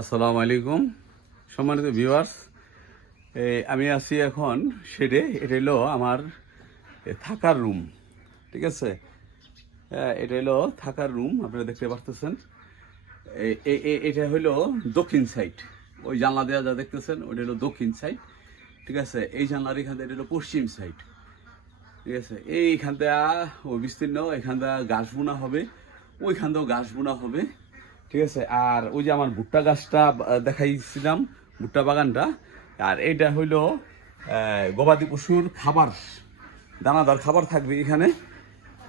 আসসালামু আলাইকুম। সম্মানিত ভিউয়ার্স আমি আছি এখন সেটে এটা হলো আমার থাকার রুম, ঠিক আছে? এটা হলো থাকার রুম, আপনারা দেখতে পারতেছেন। এটা হলো দক্ষিণ সাইড। ওই জানলা দেওয়া যা দেখতেছেন, ওটা হলো দক্ষিণ সাইড, ঠিক আছে? এই জানলার এখান থেকে এটা হলো পশ্চিম সাইড, ঠিক আছে? এইখান থেকে বিস্তীর্ণ, এখান থেকে ঘাস বোনা হবে, ওইখান থেকেও ঘাস বোনা হবে। ঠিক আছে? আর ওই যে আমার ভুট্টা গাছটা দেখাইছিলাম, ভুট্টা বাগানটা। আর এটা হইল গবাদি পশুর খাবার, দানাদার খাবার থাকবে এখানে।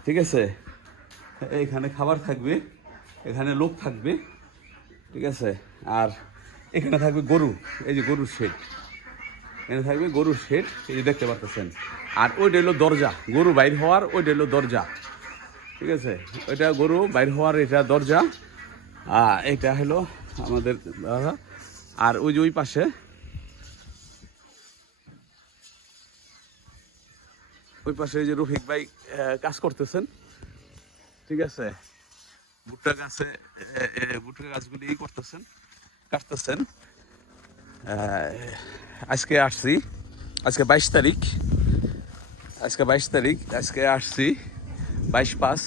ঠিক আছে? এইখানে খাবার থাকবে, এখানে লোক থাকবে। ঠিক আছে? আর এখানে থাকবে গরু, এই যে গরুর শেড। এখানে থাকবে গরুর শেড, এই যে দেখতে পাচ্ছেন আর ওইটা হলো দরজা, গরু বাইর হওয়ার ওইটা হলো দরজা। ঠিক আছে? ওইটা গরু বাইর হওয়ার এটা দরজা। এটা হলো আমাদের। আর ওই যে ওই পাশে। ওই পাশে যে রফিক ভাই কাজ করতেছেন। ঠিক আছে? ভুট্টা গাছে ভুট্টা গাছগুলি করতেছেন, কাটতেছেন। আজকে আসছি, আজকে বাইশ তারিখ। আজকে বাইশ তারিখ, আজকে আসছি, বাইশ পাঁচ।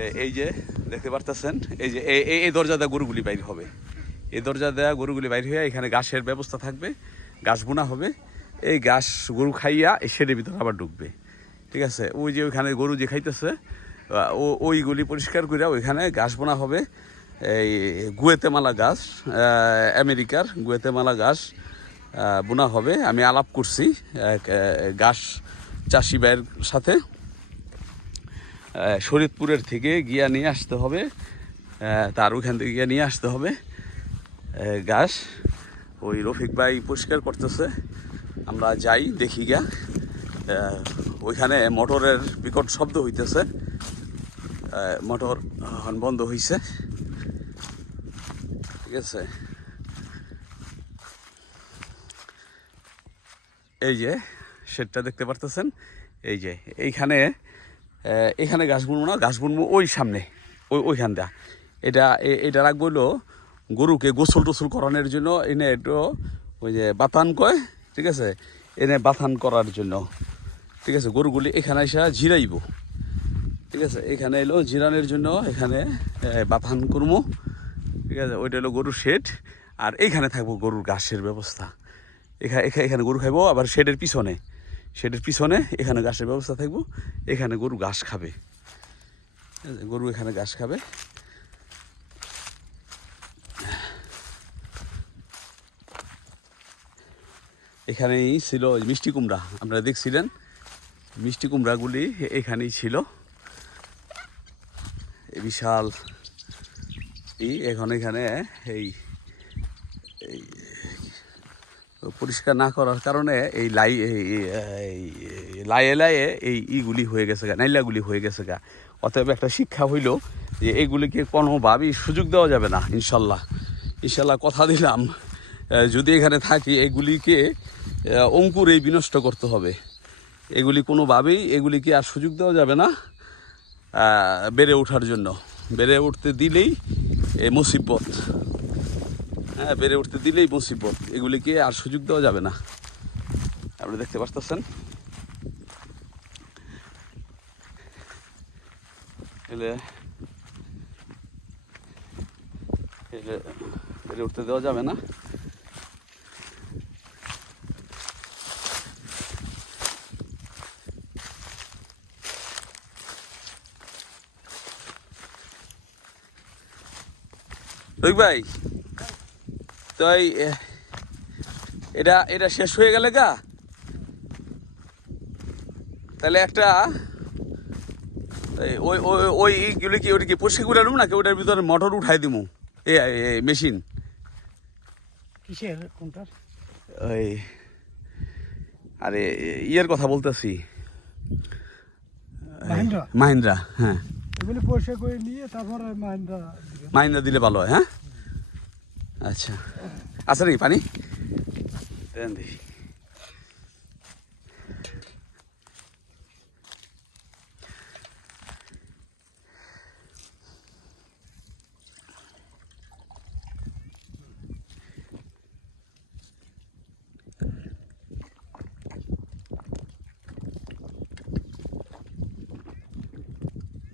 এই যে, দেখতে পারতেছেন? এই যে এই- এই- দরজা দেওয়া গরুগুলি বাইর হবে। এই দরজা দেওয়া গরুগুলি বাইর হয়ে এখানে ঘাসের ব্যবস্থা থাকবে, ঘাস বোনা হবে। এই ঘাস গরু খাইয়া এই শেডের ভিতরে আবার ঢুকবে। ঠিক আছে? ওই যে ওইখানে গরু যে খাইতেছে ও- ওইগুলি পরিষ্কার করে ওইখানে ঘাস বোনা হবে। এই গুয়েতেমালা গাছ আমেরিকার গুয়েতেমালা গাছ বোনা হবে। আমি আলাপ করছি এক ঘাস চাষি ভাইয়ের সাথে। আহ, শরীয়তপুরের থেকে গিয়া নিয়ে আসতে হবে। তার ওইখান থেকে গিয়ে নিয়ে আসতে হবে। ঘাস ওই রফিক ভাই পরিষ্কার করতেছে। আমরা যাই দেখি গিয়া। ওইখানে মোটরের বিকট শব্দ হইতেছে। মোটর এখন বন্ধ হইছে। ঠিক আছে। এই যে শেডটা দেখতে পারতেছেন? এই যে এইখানে এখানে গাছ বুনবো না, গাছ বুনবো ওই সামনে, ওই ওইখান দেয়া। এটা এটা রাখব হলো গরুকে গোসল টোসল করানোর জন্য, এনে একটু ওই যে বাতান কয়, ঠিক আছে? এনে বাথান করার জন্য, ঠিক আছে? গরুগুলি এখানে এসে জিরাইব, ঠিক আছে? এখানে এলো জিরানোর জন্য, এখানে বাথান করব, ঠিক আছে? ওইটা হলো গরুর শেড, আর এইখানে থাকব গরুর ঘাসের ব্যবস্থা। এখানে এখানে গরু খাইবো, আবার শেডের পিছনে। শেডের পিছনে, এখানে ঘাসের ব্যবস্থা থাকব, এখানে গরু ঘাস খাবে। গরু এখানে ঘাস খাবে। এখানেই ছিল মিষ্টি কুমড়া, আপনারা দেখছিলেন? মিষ্টি কুমড়াগুলি এখানেই ছিল। বিশাল এখন এখানে এই পরিষ্কার না করার কারণে এই লাই লাইয়ে লাইয়ে এই ইগুলি হয়ে গেছে গা, নাইলাগুলি হয়ে গেছে গা। অতএব একটা শিক্ষা হইল যে এগুলিকে কোনোভাবেই সুযোগ দেওয়া যাবে না, ইনশাল্লাহ। ইনশাল্লাহ কথা দিলাম যদি এখানে থাকি এগুলিকে অঙ্কুরেই বিনষ্ট করতে হবে। এগুলি কোনোভাবেই এগুলিকে আর সুযোগ দেওয়া যাবে না বেড়ে ওঠার জন্য। বেড়ে উঠতে দিলেই মুসিবত। হ্যাঁ বেড়ে উঠতে দিলেই মুসিবত। এগুলিকে আর সুযোগ দেওয়া যাবে না। আপনি দেখতে এলে বেড়ে উঠতে দেওয়া যাবে না। রবিক ভাই তো এই এটা এটা শেষ হয়ে গেলে গা? তাহলে একটা ওই ওই ওই ইগুলি কি ওটা কি পরিষ্কার করে আনব নাকি ওটার ভিতরে মোটর উঠাই দিমু? এই মেশিন। কিসের কোনটার ওই আরে ইয়ের কথা বলতেছি। মাহিন্দ্রা? মাহিন্দ্রা হ্যাঁ। এগুলি পরিষ্কার করে নিয়ে তারপরে মাহিন্দ্রা মাহিন্দ্রা দিলে ভালো হয় হ্যাঁ? আচ্ছা। আছে নাকি পানি?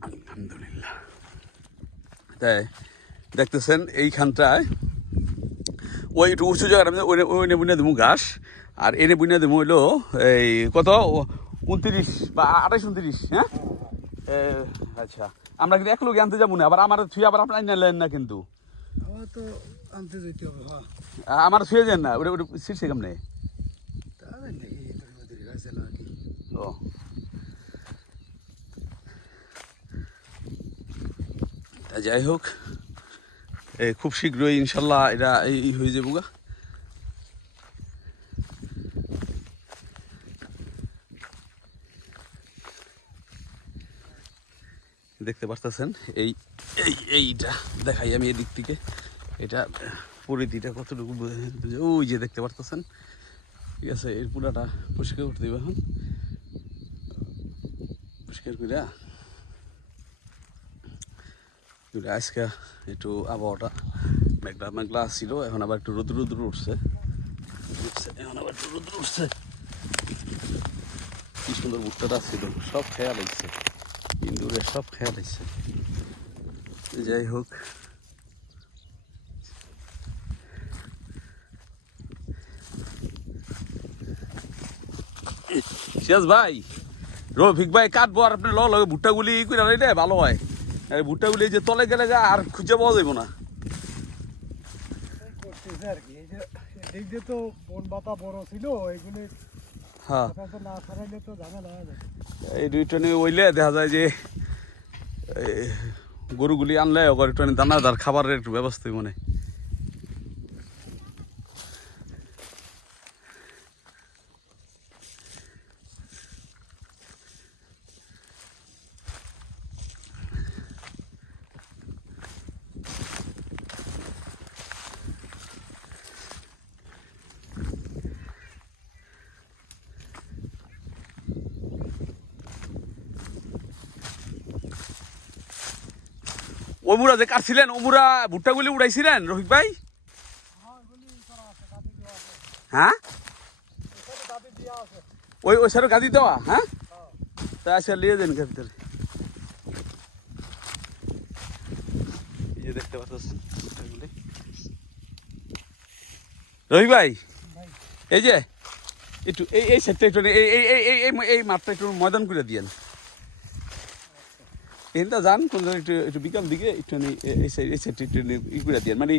আলহামদুলিল্লাহ। তাই দেখতেছেন এইখানটায় ওই একটু উঁচু জায়গাটা ওই ওই বুনে দেবো ঘাস। আর এনে বুনে দেবো হইল এই কত? উনত্রিশ বা আঠাইশ উনত্রিশ হ্যাঁ? আচ্ছা। আমরা কিন্তু এক লোক আনতে যাব না আবার আমার থুয়ে আবার আপনার নিলেন না কিন্তু। আমার থুয়ে যান না ওটা ওটা শীর্ষে কেমনে? ও। যাই হোক খুব শীঘ্রই ইনশাল্লাহ এটা এই হয়ে যাব গা। দেখতে পারতেছেন? এই এই, এইটা। দেখাই আমি এদিক থেকে। এটা পরিধিটা কতটুকু ওই যে দেখতে পারতেছেন? ঠিক আছে, এর পুরাটা পরিষ্কার করতে দেবে এখন। পরিষ্কার করে করে আজকে একটু আবহাওয়াটা মেঘলা মেঘলা ছিল এখন আবার একটু রোদ্র রোদ্র উঠছে। এখন আবার একটু রোদ্র উঠছে। কি সুন্দর ভুট্টাটা ছিল, সব খেয়াল লাগছে ইন্দুরে সব খেয়াল লাগছে যাই হোক। সিয়াজ ভাই, রফিক ভাই, কাটবো আর আপনি লগে ভুট্টাগুলি করে ভালো হয়। এই ভুট্টাগুলি যে তলে গেলে আর খুঁজে পাওয়া যাবে না। এই করতেছে আর কি এই যে এদিক দিয়ে তো বন পাতা বড় ছিল এগুলি পাতা না ছাড়াইলে তো ঝামেলা যায় এই দুইটা নিয়ে ওইলে দেখা যায় যে গরুগুলি আনলে দানা একটু দানাদার খাবারের একটু ব্যবস্থা মনে ওমুরা যে কাটছিলেন ওমুরা ভুট্টাগুলি উড়াইছিলেন, রফিক ভাই? হ্যাঁ? ওই ওই সাইডে গাদি দেওয়া হ্যাঁ? তা আচ্ছা লিয়ে দেন ভিতরে এই যে দেখতে পাচ্ছেন রফিক ভাই, এই যে, একটু এই এই সেটটা একটু এই এই এই এই এই এই মাঠটা একটু ময়দান করে দিয়েন। এখানটা যান কোন একটু একটু বিকাল দিকে একটু এই সাইড এই সাইডটা একটু ই করে দিয়েন। মানে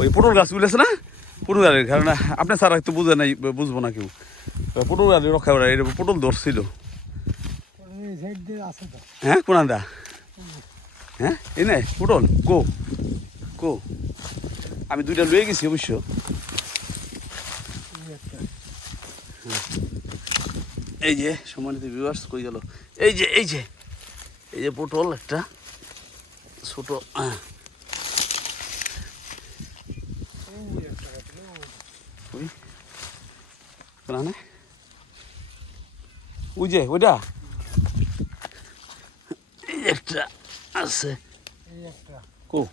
ওই পটল গাছগুলো আছে না? পটল গাছের কারণ আপনি স্যার হয়তো বুঝে নাই বুঝব না কেউ। পটল গাছ রক্ষা করা এটা পটল ধরছিল। দিয়ে হ্যাঁ কোন আন্দা? হ্যাঁ এই নে পটল কো কো। আমি দুইটা লয়ে গেছি অবশ্য। এই যে সম্মানিত ভিউয়ার্স কই গেল? এই যে এই যে। এই যে পটল একটা, ছোট। ওই যে, ওইটা। একটা আছে। কো।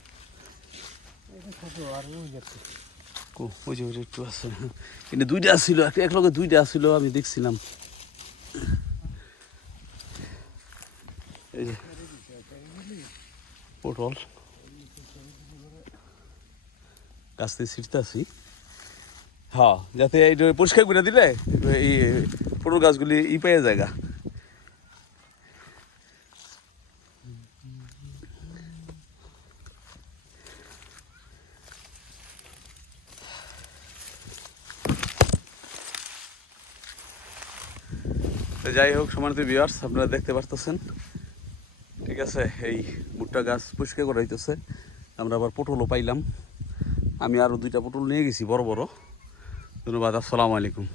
কো, ওই যে একটু আছে। কিন্তু দুইটা আসছিল এক- এক লগে দুইটা আসছিল আমি দেখছিলাম। এই যে। পটল গাছ থেকে ছিটতে আসি। হ্যাঁ যাতে এইটা পরিষ্কার করে দিলে, এই পটল গাছগুলি ই পেয়ে জায়গা যাই হোক সমানিত বিয়ার্স আপনারা দেখতে পারতেছেন। ঠিক আছে, এই ভুট্টা গাছ পরিষ্কার করা হইতেছে। আমরা আবার পটলও পাইলাম। আমি আরও দুইটা পটল নিয়ে গেছি, বড় বড়। ধন্যবাদ, আসসালামু আলাইকুম।